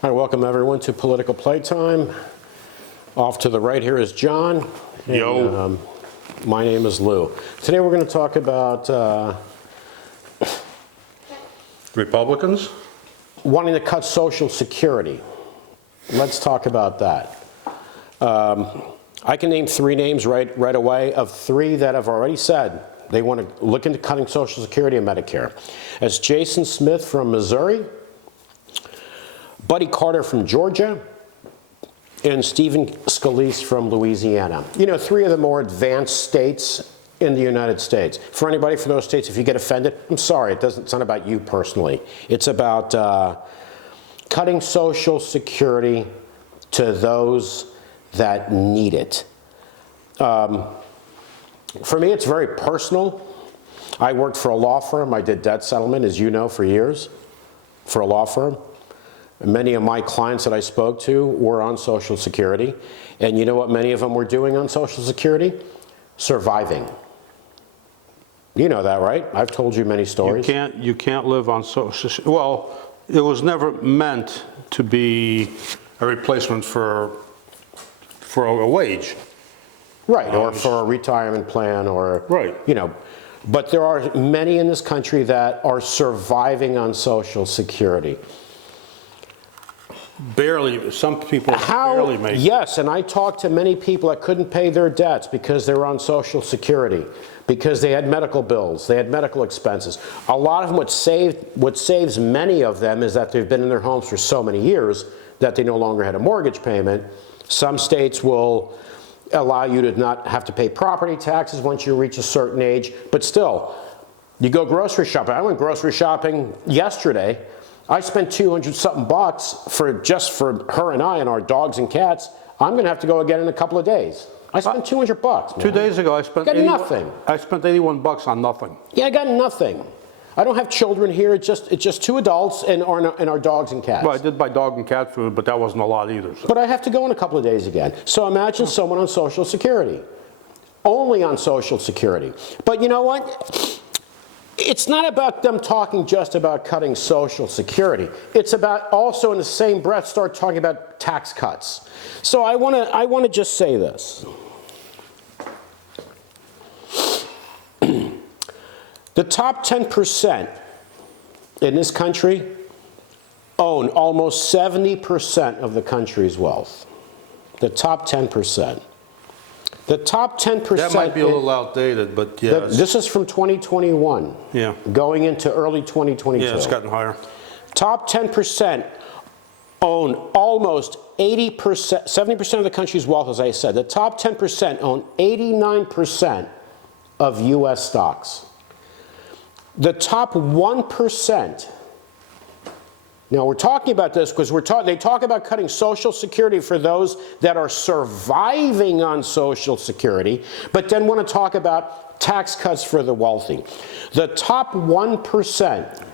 All right, welcome everyone to Political Playtime. Off to the right here is John. And, Yo. My name is Lou. Today we're going to talk about Republicans? wanting to cut Social Security. Let's talk about that. I can name three names right away of three that have already said they want to look into cutting Social Security and Medicare. As Jason Smith from Missouri, Buddy Carter from Georgia, and Stephen Scalise from Louisiana. You know, three of the more advanced states in the United States. For anybody from those states, if you get offended, I'm sorry, it's not about you personally. It's about cutting Social Security to those that need it. For me, it's very personal. I worked for a law firm. I did debt settlement, as you know, for years, for a law firm. Many of my clients that I spoke to were on Social Security. And you know what many of them were doing on Social Security? Surviving. You know that, right? I've told you many stories. You can't live on Social Security. Well, it was never meant to be a replacement for a wage. Right, or for a retirement plan or, right. You know. But there are many in this country that are surviving on Social Security. Barely, some people barely make it. Yes, and I talked to many people that couldn't pay their debts because they were on Social Security, because they had medical bills, they had medical expenses. A lot of them, what saves many of them is that they've been in their homes for so many years that they no longer had a mortgage payment. Some states will allow you to not have to pay property taxes once you reach a certain age, but still, you go grocery shopping. I went grocery shopping yesterday. I spent 200 something bucks just for her and I and our dogs and cats. I'm going to have to go again in a couple of days. I spent 200 bucks. Man. 2 days ago, I spent nothing. I spent 81 bucks on nothing. Yeah, I got nothing. I don't have children here. It's just two adults and our dogs and cats. Well, I did buy dog and cat food, but that wasn't a lot either. So. But I have to go in a couple of days again. So imagine someone on Social Security, only on Social Security. But you know what? It's not about them talking just about cutting Social Security. It's about also in the same breath start talking about tax cuts. So I want to just say this. The top 10% in this country own almost 70% of the country's wealth. The top 10%. The top 10%. That might be a little outdated, but yes. This is from 2021. Yeah. Going into early 2022. Yeah, it's gotten higher. Top 10% own almost 80%, 70% of the country's wealth, as I said. The top 10% own 89% of U.S. stocks. The top 1%. Now, we're talking about this because they talk about cutting Social Security for those that are surviving on Social Security, but then want to talk about tax cuts for the wealthy. The top 1%,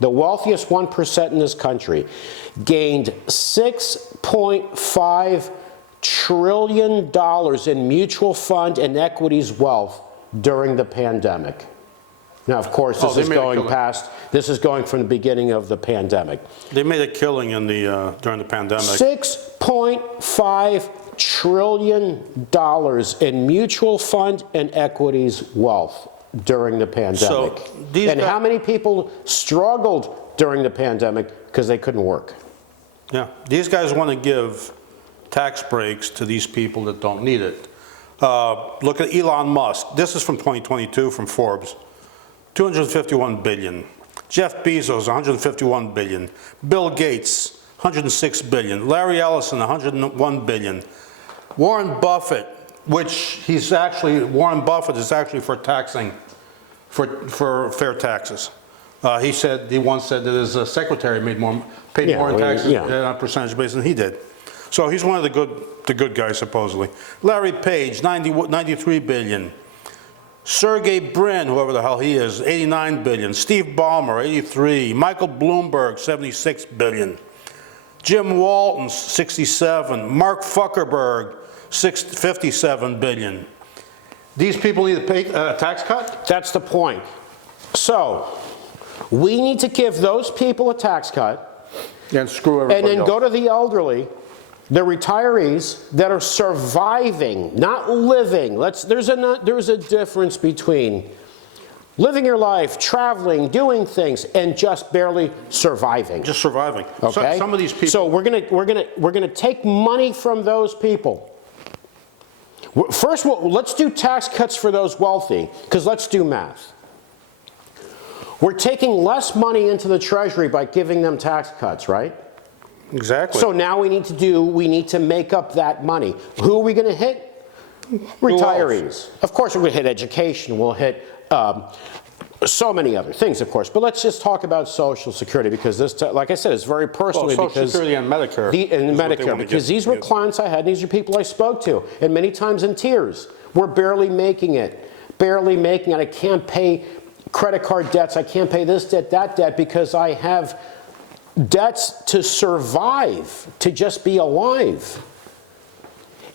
the wealthiest 1% in this country, gained $6.5 trillion in mutual fund and equities wealth during the pandemic. Now, of course, this is going from the beginning of the pandemic. They made a killing during the pandemic. $6.5 trillion in mutual fund and equities wealth during the pandemic. How many people struggled during the pandemic because they couldn't work? Yeah, these guys want to give tax breaks to these people that don't need it. Look at Elon Musk. This is from 2022 from Forbes. 251 billion. Jeff Bezos, 151 billion. Bill Gates, 106 billion. Larry Ellison, 101 billion. Warren Buffett, Warren Buffett is actually for taxing, for fair taxes. He once said that his secretary paid more in taxes on a percentage basis than he did. So he's one of the good guys, supposedly. Larry Page, 93 billion. Sergey Brin, whoever the hell he is, 89 billion. Steve Ballmer, 83. Michael Bloomberg, 76 billion. Jim Walton, 67. Mark Zuckerberg, 57 billion. These people need to pay a tax cut? That's the point. So we need to give those people a tax cut And screw everybody And then else. go to the elderly, the retirees that are surviving, not living. There's a difference between living your life, traveling, doing things, and just barely surviving. Just surviving. Okay. Some of these people. So we're gonna take money from those people. First, let's do tax cuts for those wealthy, because let's do math. We're taking less money into the Treasury by giving them tax cuts, right? Exactly. So now we need to make up that money. Who are we going to hit? Retirees. Of course, we're going to hit education. We'll hit so many other things, of course. But let's just talk about Social Security, because this, like I said, it's very personally. Well, Social Security and Medicare. Because these were clients I had, these are people I spoke to, and many times in tears. We're barely making it. Barely making it. I can't pay credit card debts. I can't pay this debt, that debt, because I have debts to survive, to just be alive.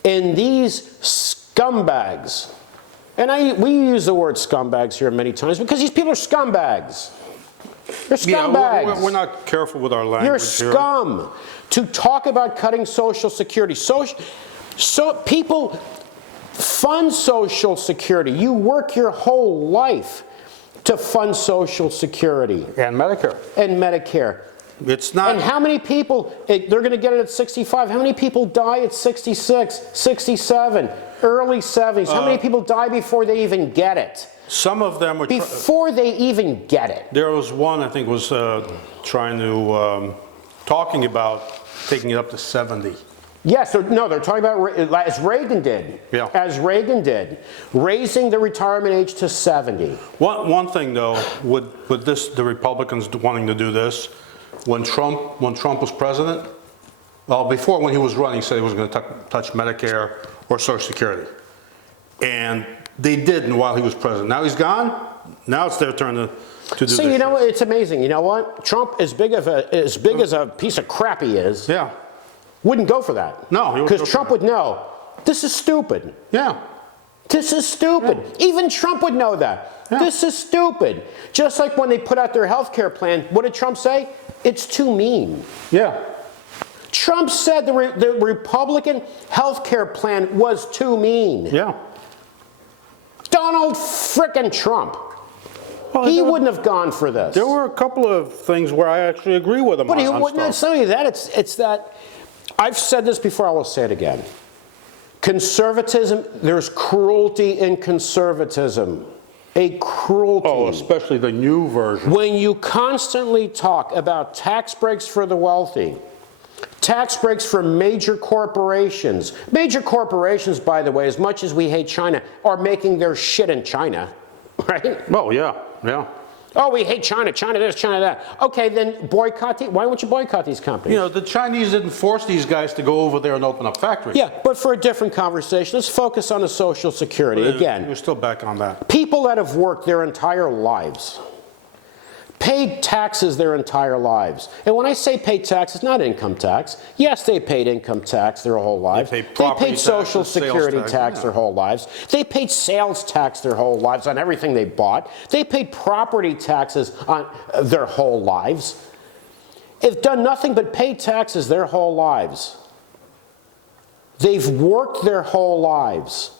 And these scumbags, and we use the word scumbags here many times because these people are scumbags. They're scumbags. Yeah, we're not careful with our language. You're here. scum. To talk about cutting Social Security. So people fund Social Security. You work your whole life to fund Social Security. And Medicare. And Medicare. It's not. And how many people, they're going to get it at 65. How many people die at 66, 67, early 70s? How many people die before they even get it? Some of them were. Before they even get it. There was one, I think, was talking about taking it up to 70. Yes, they're talking about, as Reagan did. Yeah. As Reagan did, raising the retirement age to 70. One thing, though, with this, the Republicans wanting to do this, when Trump was president, well, before when he was running, he said he was going to touch Medicare or Social Security. And they didn't while he was president. Now he's gone. Now it's their turn to do this. See, you know what? It's amazing. You know what? Trump, as big as a piece of crap he is, Yeah. wouldn't go for that. No, he wouldn't go because for Trump that. would know, this is stupid. Yeah. This is stupid. Yeah. Even Trump would know that. Yeah. This is stupid. Just like when they put out their health care plan, what did Trump say? It's too mean. Yeah. Trump said the Republican health care plan was too mean. Yeah. Donald frickin' Trump. Well, He wouldn't have gone for this. There were a couple of things where I actually agree with him But he on wouldn't. stuff. It's not only that. It's that. I've said this before. I will say it again. Conservatism. There's cruelty in conservatism. A cruelty. Oh, especially the new version. When you constantly talk about tax breaks for the wealthy, tax breaks for major corporations. Major corporations, by the way, as much as we hate China, are making their shit in China, right? Oh, yeah. Yeah. Oh, we hate China, China this, China that. Okay, then boycott why won't you boycott these companies? You know, the Chinese didn't force these guys to go over there and open up factories. Yeah, but for a different conversation, let's focus on the Social Security again. We're still back on that. People that have worked their entire lives, paid taxes their entire lives. And when I say paid taxes, not income tax. Yes, they paid income tax their whole lives. They paid property Social taxes, sales Security tax, tax yeah. their whole lives. They paid sales tax their whole lives on everything they bought. They paid property taxes on their whole lives. They've done nothing but pay taxes their whole lives. They've worked their whole lives.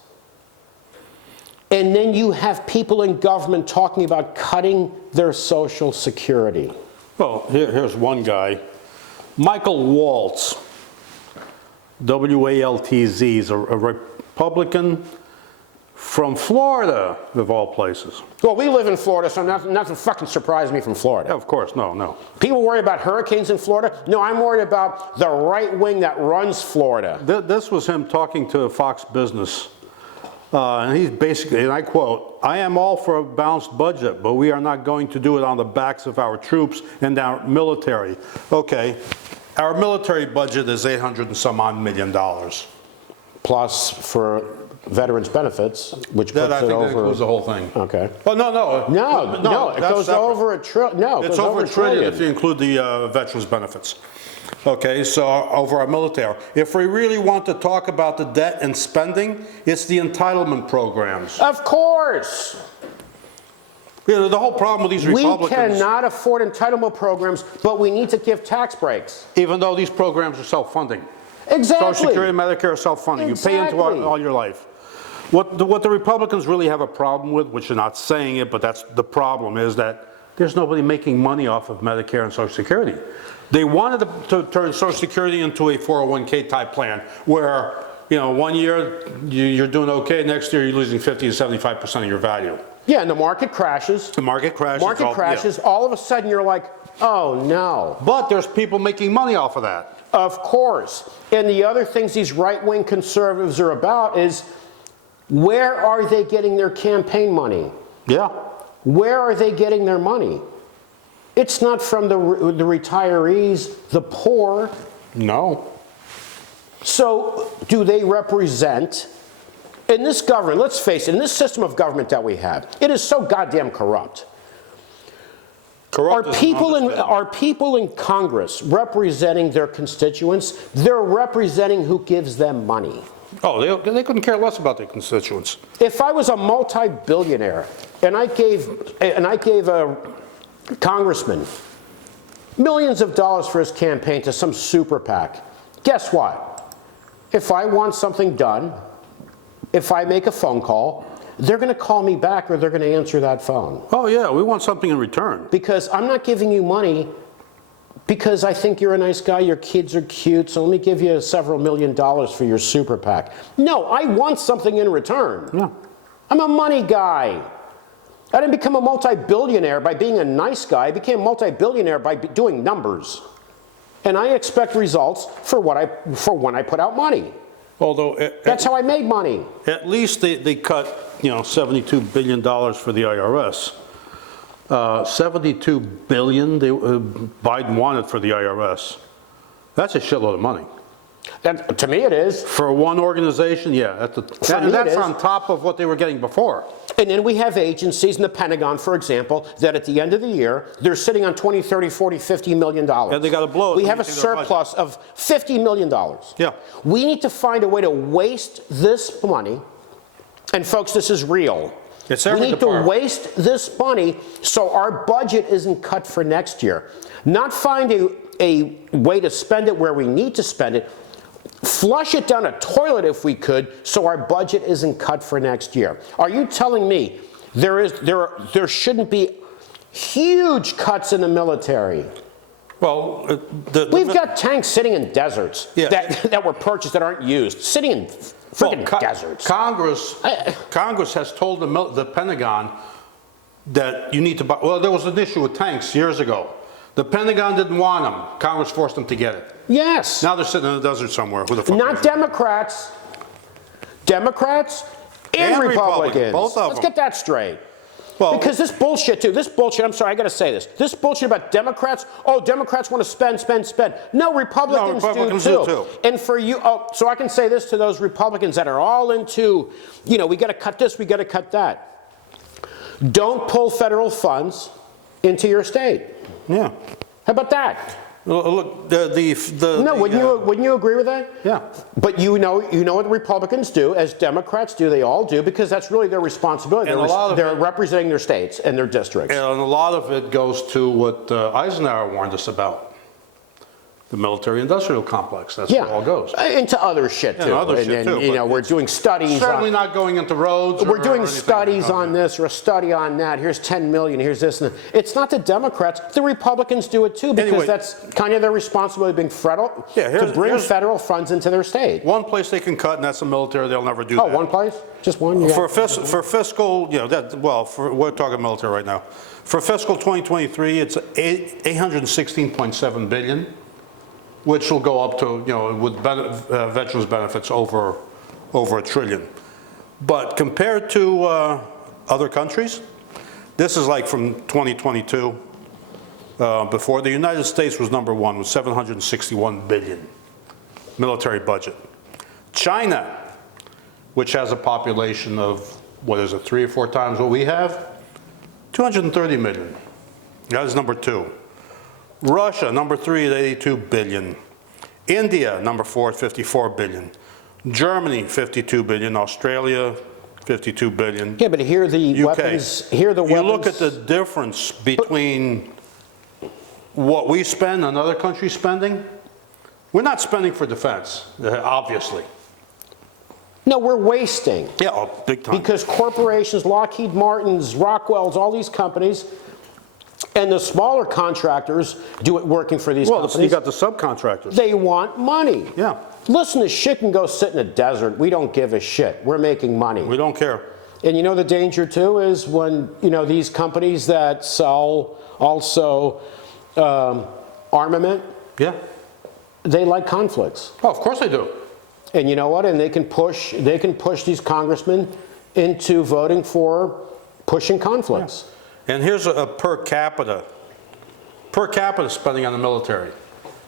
And then you have people in government talking about cutting their Social Security. Well, here's one guy. Michael Waltz, W-A-L-T-Z, is a Republican from Florida, of all places. Well, we live in Florida, so nothing fucking surprised me from Florida. Yeah, of course, no. People worry about hurricanes in Florida. No, I'm worried about the right wing that runs Florida. This was him talking to Fox Business. And he's basically, and I quote, "I am all for a balanced budget, but we are not going to do it on the backs of our troops and our military." Okay, our military budget is $800 and some odd million. Plus for veterans benefits, which puts I it think that over. includes the whole thing. Okay. Oh, no. No, it that's goes separate. over a trillion. No, it It's goes over over a trillion if you include the veterans benefits. Okay, so over our military. If we really want to talk about the debt and spending, it's the entitlement programs. Of course. Yeah, the whole problem with these We Republicans, cannot afford entitlement programs, but we need to give tax breaks. even though these programs are self-funding. Exactly. Social Security and Medicare are self-funding. You pay into Exactly. all your life. What the Republicans really have a problem with, which they're not saying it, but that's the problem, is that there's nobody making money off of Medicare and Social Security. They wanted to turn Social Security into a 401k type plan where, 1 year you're doing okay, next year you're losing 50 to 75% of your value. Yeah, and the market crashes. The market crashes. Market crashes. All of a sudden you're like, oh no. But there's people making money off of that. Of course. And the other things these right-wing conservatives are about is, where are they getting their campaign money? Yeah. Where are they getting their money? It's not from the retirees, the poor. No. So do they represent, in this government, let's face it, in this system of government that we have, it is so goddamn corrupt. Corrupt Are people in Congress representing their constituents? They're representing who gives them money. Oh, they couldn't care less about their constituents. If I was a multi-billionaire and I gave a congressman millions of dollars for his campaign to some super PAC, guess what? If I want something done, if I make a phone call, they're going to call me back or they're going to answer that phone. Oh yeah, we want something in return. Because I'm not giving you money because I think you're a nice guy, your kids are cute, so let me give you several $1 million for your super PAC. No, I want something in return. Yeah. I'm a money guy. I didn't become a multi-billionaire by being a nice guy. I became a multi-billionaire by doing numbers. And I expect results for when I put out money. Although that's how I made money. At least they cut, $72 billion for the IRS. 72 billion Biden wanted for the IRS. That's a shitload of money. To me it is. For one organization, yeah. That's on top of what they were getting before. And then we have agencies in the Pentagon, for example, that at the end of the year, they're sitting on 20, 30, 40, 50 million dollars. And they got to blow it. We have a surplus of $50 million. Yeah. We need to find a way to waste this money. And folks, this is real. It's we every need department. to waste this money so our budget isn't cut for next year. Not find a way to spend it where we need to spend it. Flush it down a toilet if we could, so our budget isn't cut for next year. Are you telling me there shouldn't be huge cuts in the military? Well, we've got tanks sitting in deserts that were purchased that aren't used, sitting in freaking deserts. Congress has told the Pentagon that you need to buy. Well, there was an issue with tanks years ago. The Pentagon didn't want them. Congress forced them to get it. Yes. Now they're sitting in the desert somewhere. Who the fuck? Not Democrats. Democrats and Republicans. Both of them. Let's get that straight. Well, because this bullshit, I'm sorry, I got to say this. This bullshit about Democrats, Democrats want to spend. No, Republicans do too. And for you, so I can say this to those Republicans that are all into, we got to cut this, we got to cut that. Don't pull federal funds into your state. Yeah. How about that? Look, wouldn't you agree with that? Yeah. But you know what the Republicans do, as Democrats do, they all do, because that's really their responsibility. They're representing their states and their districts. And a lot of it goes to what Eisenhower warned us about. The military-industrial complex. That's where it all goes. Into other shit, too. We're doing studies. Certainly not going into roads. We're doing studies on this or a study on that. Here's 10 million, here's this. And it's not the Democrats. The Republicans do it, too, because that's kind of their responsibility, being to bring federal funds into their state. One place they can cut, and that's the military. They'll never do that. Oh, one place? Just one? Yeah. For fiscal, we're talking military right now. For fiscal 2023, it's $816.7 billion. Which will go up to, with veterans benefits over $1 trillion. But compared to other countries, this is like from 2022. Before, the United States was number one with $761 billion military budget. China, which has a population of, 3 or 4 times what we have, 230 million. That is number 2. Russia, number 3 at 82 billion. India, number 4 at 54 billion. Germany, 52 billion. Australia, 52 billion. Yeah, but here the UK. weapons, here the You weapons. look at the difference between what we spend and other countries spending. We're not spending for defense, obviously. No, we're wasting. Yeah, oh, big time. Because corporations, Lockheed Martins, Rockwells, all these companies, and the smaller contractors do it working for these Well, companies. you got the subcontractors. They want money. Yeah. Listen, the shit can go sit in a desert. We don't give a shit. We're making money. We don't care. And you know the danger too is when, you know, these companies that sell also armament, Yeah. they like conflicts. Oh, of course they do. And you know what? And they can push these congressmen into voting for pushing conflicts. And here's a per capita spending on the military.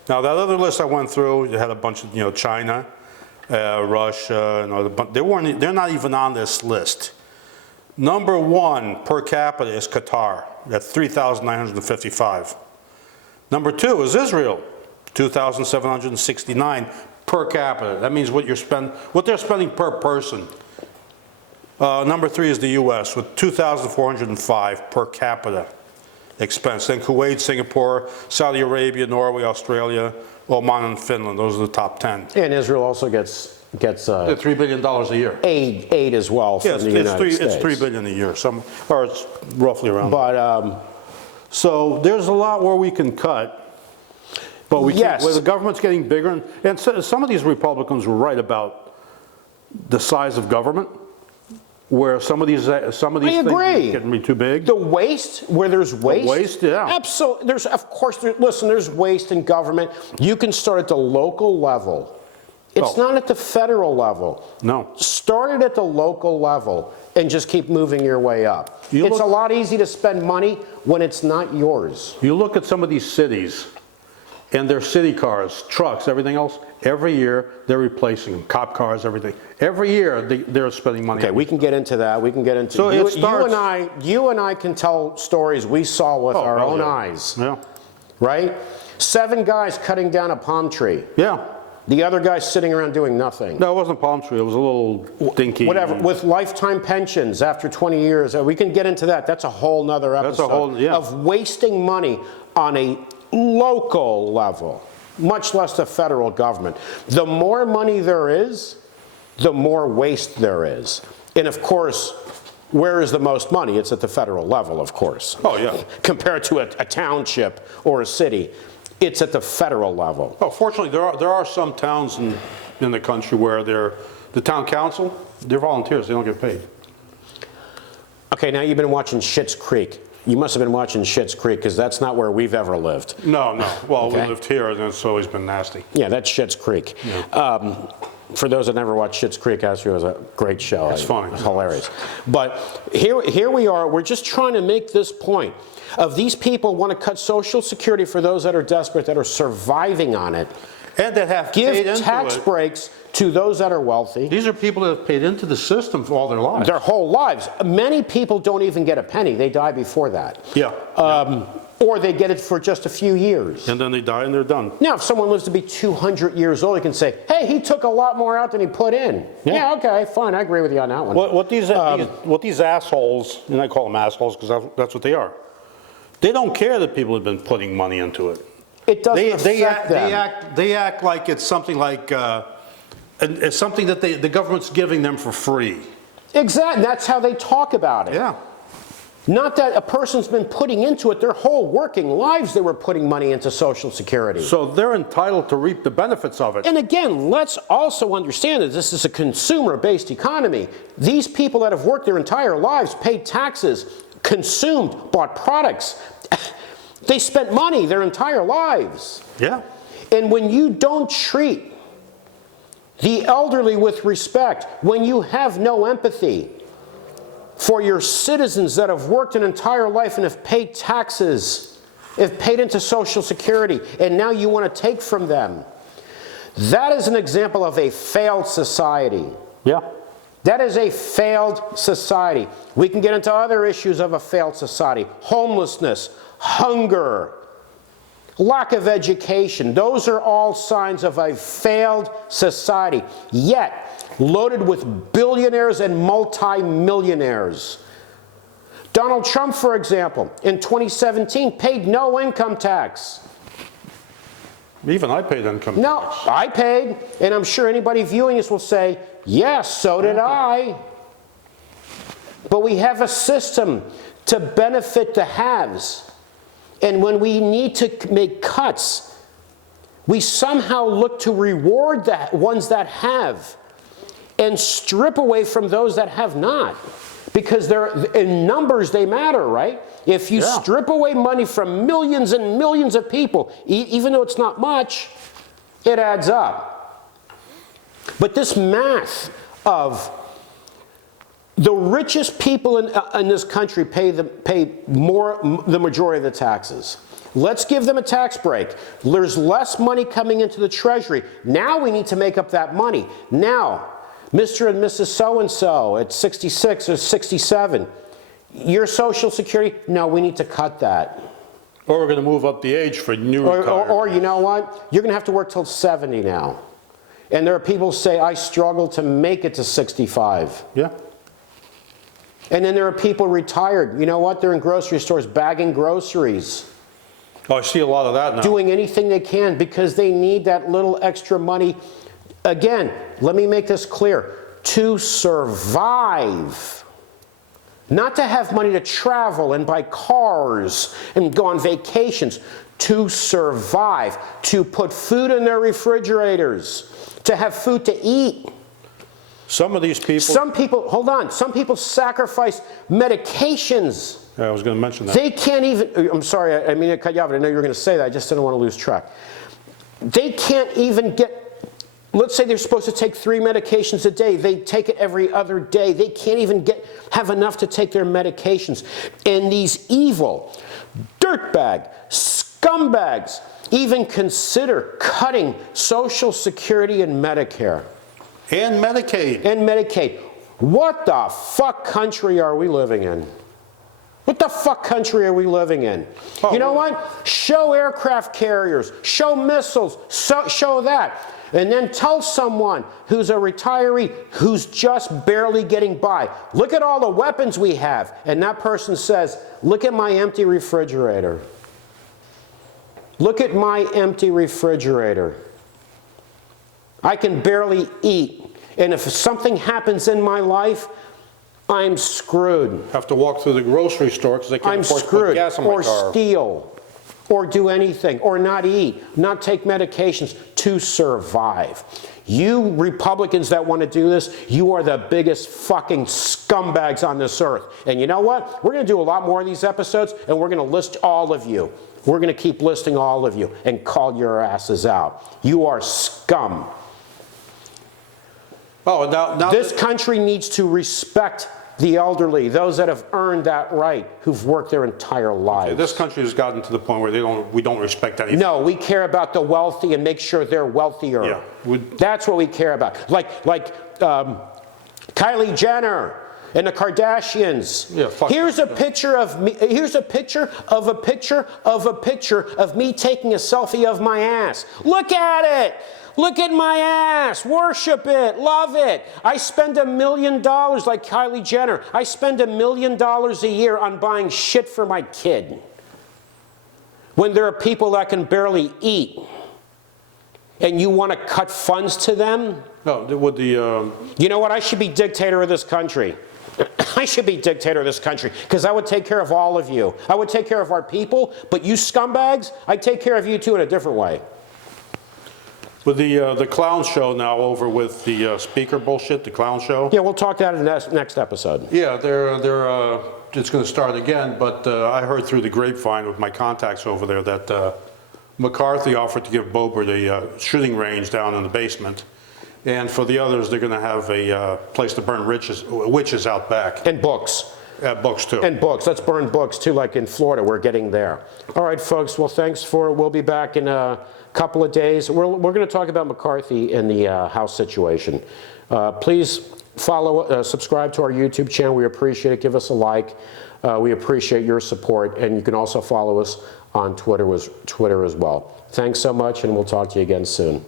Now that other list I went through, you had a bunch of, you know, China, Russia, and other, but they're not even on this list. Number one per capita is Qatar at 3,955. Number two is Israel, 2,769 per capita. That means what they're spending per person. Number three is the U.S. with 2,405 per capita expense. Then Kuwait, Singapore, Saudi Arabia, Norway, Australia, Oman, and Finland. Those are the top 10. And Israel also gets $3 billion a year. aid as well from the United States. It's $3 billion a year, or it's roughly around. But So there's a lot where we can cut. But we Yes. can't, where the government's getting bigger, and some of these Republicans were right about the size of government, where some of these things are getting to be too big. the waste, where there's waste. waste, yeah. Absolutely. There's, of course, listen, there's waste in government. You can start at the local level. It's Oh. not at the federal level. No. Start it at the local level and just keep moving your way up. It's a lot easier to spend money when it's not yours. You look at some of these cities, and their city cars, trucks, everything else, every year they're replacing them, cop cars, everything. Every year they're spending money. Okay, we can get into that. We can get into. So it starts- you and I can tell stories we saw with our hell own yeah. eyes, Yeah. right? 7 guys cutting down a palm tree. Yeah. The other guy's sitting around doing nothing. No, it wasn't a palm tree. It was a little dinky. Whatever, with lifetime pensions after 20 years. We can get into that. That's a whole nother episode. That's a whole, yeah. Of wasting money on a local level, much less the federal government. The more money there is, the more waste there is. And of course, where is the most money? It's at the federal level, of course. Oh, yeah. Compared to a township or a city, it's at the federal level. Oh, fortunately, there are some towns in the country where the town council, they're volunteers. They don't get paid. Okay, now you've been watching Schitt's Creek. You must have been watching Schitt's Creek because that's not where we've ever lived. No. Well, Okay. we lived here, and it's always been nasty. Yeah, that's Schitt's Creek. For those that never watched Schitt's Creek, actually, it was a great show. It's funny. It's hilarious. But here we are. We're just trying to make this point of these people want to cut Social Security for those that are desperate, that are surviving on it. And that have Give paid into tax it. breaks to those that are wealthy. These are people that have paid into the system for all their lives. Their whole lives. Many people don't even get a penny. They die before that. Yeah. Or they get it for just a few years. And then they die and they're done. Now, if someone lives to be 200 years old, you can say, hey, he took a lot more out than he put in. Yeah, okay, fine, I agree with you on that one. What these assholes, and I call them assholes because that's what they are, they don't care that people have been putting money into it. It doesn't affect them. They act like it's something like, it's something that the government's giving them for free. Exactly, that's how they talk about it. Yeah. Not that a person's been putting into it their whole working lives, they were putting money into Social Security. So they're entitled to reap the benefits of it. And again, let's also understand that this is a consumer-based economy. These people that have worked their entire lives, paid taxes, consumed, bought products, they spent money their entire lives. Yeah. And when you don't treat the elderly with respect, when you have no empathy for your citizens that have worked an entire life and have paid taxes, have paid into Social Security, and now you want to take from them, that is an example of a failed society. Yeah. That is a failed society. We can get into other issues of a failed society. Homelessness, hunger, lack of education. Those are all signs of a failed society, yet loaded with billionaires and multi-millionaires. Donald Trump, for example, in 2017 paid no income tax. Even I paid income tax. No, I paid, and I'm sure anybody viewing this will say, yes, so did I. But we have a system to benefit the haves. And when we need to make cuts, we somehow look to reward the ones that have and strip away from those that have not. Because they're, in numbers, they matter, right? If you strip away money from millions and millions of people, even though it's not much, it adds up. But this math of the richest people in this country pay more, the majority of the taxes. Let's give them a tax break. There's less money coming into the Treasury. Now we need to make up that money. Now, Mr. and Mrs. So-and-so at 66 or 67, your Social Security, no, we need to cut that. Or we're going to move up the age for new retirees. Or you know what? You're going to have to work till 70 now. And there are people who say, I struggle to make it to 65. Yeah. And then there are people retired. You know what? They're in grocery stores bagging groceries. Oh, I see a lot of that now. Doing anything they can because they need that little extra money. Again, let me make this clear. To survive. Not to have money to travel and buy cars and go on vacations. To survive. To put food in their refrigerators. To have food to eat. Some of these people... Some people, hold on, some people sacrifice medications. Yeah, I was going to mention that. They can't even, I'm sorry, I mean to cut you off, I know you were going to say that, I just didn't want to lose track. They can't even get, let's say they're supposed to take 3 medications a day, they take it every other day. They can't even have enough to take their medications. And these evil, dirtbag, scumbags even consider cutting Social Security and Medicare. And Medicaid. And Medicaid. What the fuck country are we living in? What the fuck country are we living in? You know what? Show aircraft carriers, show missiles, show that. And then tell someone who's a retiree who's just barely getting by, look at all the weapons we have. And that person says, look at my empty refrigerator. Look at my empty refrigerator. I can barely eat. And if something happens in my life, I'm screwed. Have to walk through the grocery store because they can't afford to put gas in my car. Or steal, or do anything, or not eat, not take medications to survive. You Republicans that want to do this, you are the biggest fucking scumbags on this earth. And you know what? We're going to do a lot more of these episodes, and we're going to list all of you. We're going to keep listing all of you and call your asses out. You are scum. Oh, now this country needs to respect the elderly, those that have earned that right, who've worked their entire lives. Okay, this country has gotten to the point where we don't respect anything. No, we care about the wealthy and make sure they're wealthier. Yeah, that's what we care about. Like Kylie Jenner and the Kardashians. Yeah, here's a picture of me. Here's a picture of a picture of a picture of me taking a selfie of my ass. Look at it. Look at my ass. Worship it. Love it. I spend $1 million like Kylie Jenner. I spend $1 million a year on buying shit for my kid. When there are people that can barely eat, and you want to cut funds to them? No, with the... You know what? I should be dictator of this country. I should be dictator of this country because I would take care of all of you. I would take care of our people, but you scumbags, I'd take care of you too in a different way. With the clown show now over with the speaker bullshit, the clown show. Yeah, we'll talk that in the next episode. Yeah, it's going to start again, but I heard through the grapevine with my contacts over there that McCarthy offered to give Bober the shooting range down in the basement. And for the others, they're going to have a place to burn witches out back. And books. Books too. And books. Let's burn books too, like in Florida. We're getting there. All right, folks. Well, we'll be back in a couple of days. We're going to talk about McCarthy and the House situation. Please subscribe to our YouTube channel. We appreciate it. Give us a like. We appreciate your support. And you can also follow us on Twitter as well. Thanks so much, and we'll talk to you again soon.